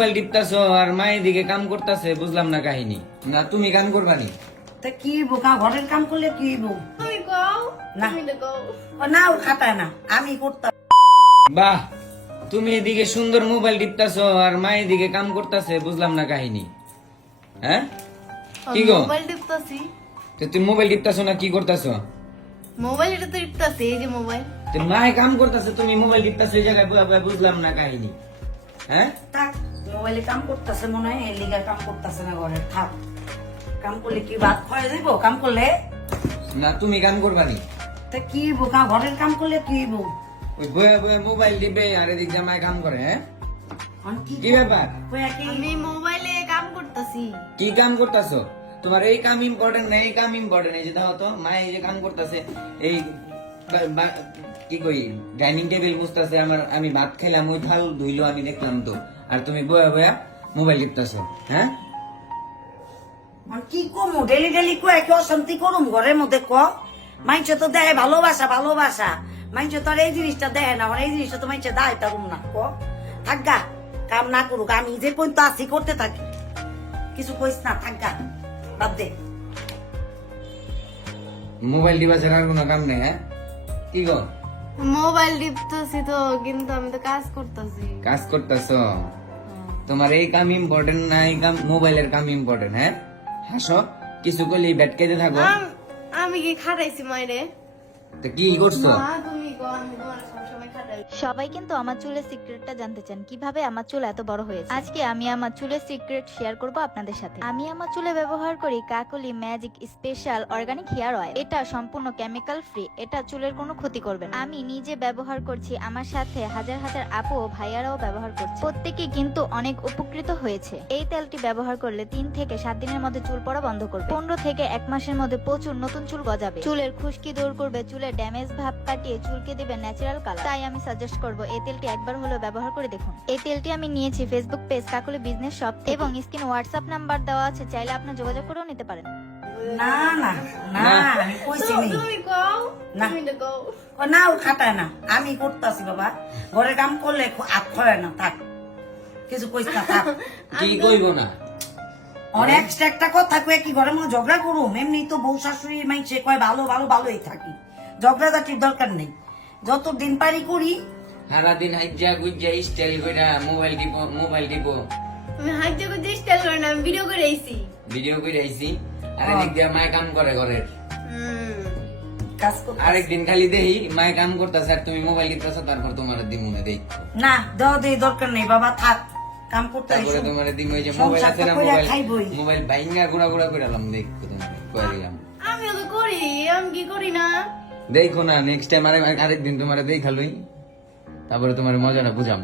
Mobile টিপতাছো আর মা এদিকে কাম করতেছে বুঝলাম না কাহিনী। না তুমি কাম করবানি তা কি বোকা ঘরের কাম করলে কি বউ তুমি কও না। না ও খাটায় না আমি করতাম। বাহ তুমি এদিকে সুন্দর মোবাইল টিপতাছো আর মা এদিকে কাম করতেছে বুঝলাম না কাহিনী। হ্যাঁ? কি গো? মোবাইল টিপতাছি। তো তুমি মোবাইল টিপতাছো না কি করতেছো? মোবাইল এটা তো টিপতাছি এই যে মোবাইল। তো মায়ে কাম করতেছে তুমি মোবাইল টিপতাছো এই জায়গায় বুঝলাম না কাহিনী। হ্যাঁ? থাক মোবাইলে কাম করতেছে মনে হয় এই লিগা কাম করতেছে না থাক। কাম করলে কি ভাত খাওয়া দিব কাম করলে? না তুমি কাম করবানি তা কি বোকা ঘরের কাম করলে কি বউ ওই বয়া বয়া মোবাইল দিবে আর এদিক দিয়ে মায়ে কাম করে হ্যাঁ? কি ব্যাপার? আমি মোবাইলে কাম করতেছি। কি কাম করতেছো? তোমার এই কাম ইম্পর্টেন্ট না এই কাম ইম্পর্টেন্ট এই যে দেখো তো মা এই যে কাম করতেছে এই কি কই ডাইনিং টেবিল মুছতেছে আমার আমি ভাত খেলাম ওই থাল ধুইলো আমি দেখলাম তো। আর তুমি বয়া বয়া মোবাইল টিপতেছো হ্যাঁ? কি কমু ডেলি ডেলি কি অশান্তি করুম ঘরের মধ্যে ক? তো দেয় ভালোবাসা ভালোবাসা। তো আর এই জিনিসটা দেয় না এই জিনিসটা তো মাইছে দেয় তারুম না ক? থাকগা কাম না করুক আমি যে পর্যন্ত আসি করতে থাকি। কিছু কইস না থাকগা বাদ দে। মোবাইল টিপা ছাড়া আর কোনো কাম নেই হ্যাঁ? কি গো? মোবাইল টিপতেছি তো কিন্তু আমি তো কাজ করতেছি। কাজ করতেছো? তোমার এই কাম ইম্পর্টেন্ট না এই কাম মোবাইলের কাম ইম্পর্টেন্ট হ্যাঁ? হাসো কিছু করলে ব্যাট কেটে থাকো আমি কি খাটাইছি মাইরে? তো কি করছ? সবাই কিন্তু আমার চুলের সিক্রেটটা জানতে চান। কীভাবে আমার চুল এত বড় হয়েছে? আজকে আমি আমার চুলের সিক্রেট শেয়ার করব আপনাদের সাথে। আমি আমার চুলে ব্যবহার করি Kakoli magic special organic hair oil. এটা সম্পূর্ণ কেমিক্যাল ফ্রি এটা চুলের কোনো ক্ষতি করবে না। আমি নিজে ব্যবহার করছি। আমার সাথে হাজার হাজার আপু ও ভাইয়ারাও ব্যবহার করছে। প্রত্যেকেই কিন্তু অনেক উপকৃত হয়েছে। এই তেলটি ব্যবহার করলে তিন থেকে সাত দিনের মধ্যে চুল পড়া বন্ধ করবে। পনেরো থেকে এক মাসের মধ্যে প্রচুর নতুন চুল গজাবে। চুলের খুশকি দূর করবে। চুলের ড্যামেজ ভাব কাটিয়ে চুলকে দেবে ন্যাচারাল কালার তাই আমি সাজেস্ট করব এই তেলটি একবার হলেও ব্যবহার করে দেখুন। এই তেলটি আমি নিয়েছি Facebook page Kakoli business shop এবং স্ক্রিন হোয়াটসঅ্যাপ নাম্বার দেওয়া আছে চাইলে আপনি যোগাযোগ করেও নিতে পারেন। না না না আমি কইছি নি। তুমি কও না। তুমি ও না ও খাটায় না। আমি করতাছি বাবা। ঘরে কাম করলে আপ হয় না থাক। কিছু কইস না থাক। কি কইব না? অনেক একটা কথা কয়ে কি ঘরের মধ্যে ঝগড়া করুম? এমনি তো বউ শাশুড়ি মাইছে কয় ভালো ভালো ভালোই থাকি। ঝগড়াঝাটির দরকার নেই। যত দিন পারি করি। সারাদিন হাইজা গুজ্জা স্টাইল কইরা মোবাইল টিপো মোবাইল টিপো আমি হাইতে করতে স্টাইল করে না ভিডিও করে আইছি। ভিডিও কইরা আইছি। আর দিয়ে মায় কাম করে আরেকদিন খালি দেহি মায় কাম করতেছে আর তুমি মোবাইল টিপতেছো তারপর তোমার দিমুনে দেই। না দেওয়া দিয়ে দরকার নেই বাবা থাক। কাম করতে তারপরে তোমার দিম যে মোবাইল আছে না মোবাইল মোবাইল বাইঙ্গা গুড়া গুড়া কইরালাম দেখো তোমার কই দিলাম আমিও তো করি আমি কি করি না? দেখো না নেক্সট টাইম আরেক আরেকদিন তোমার দেখালোই। তারপরে তোমার মজাটা বুঝাম।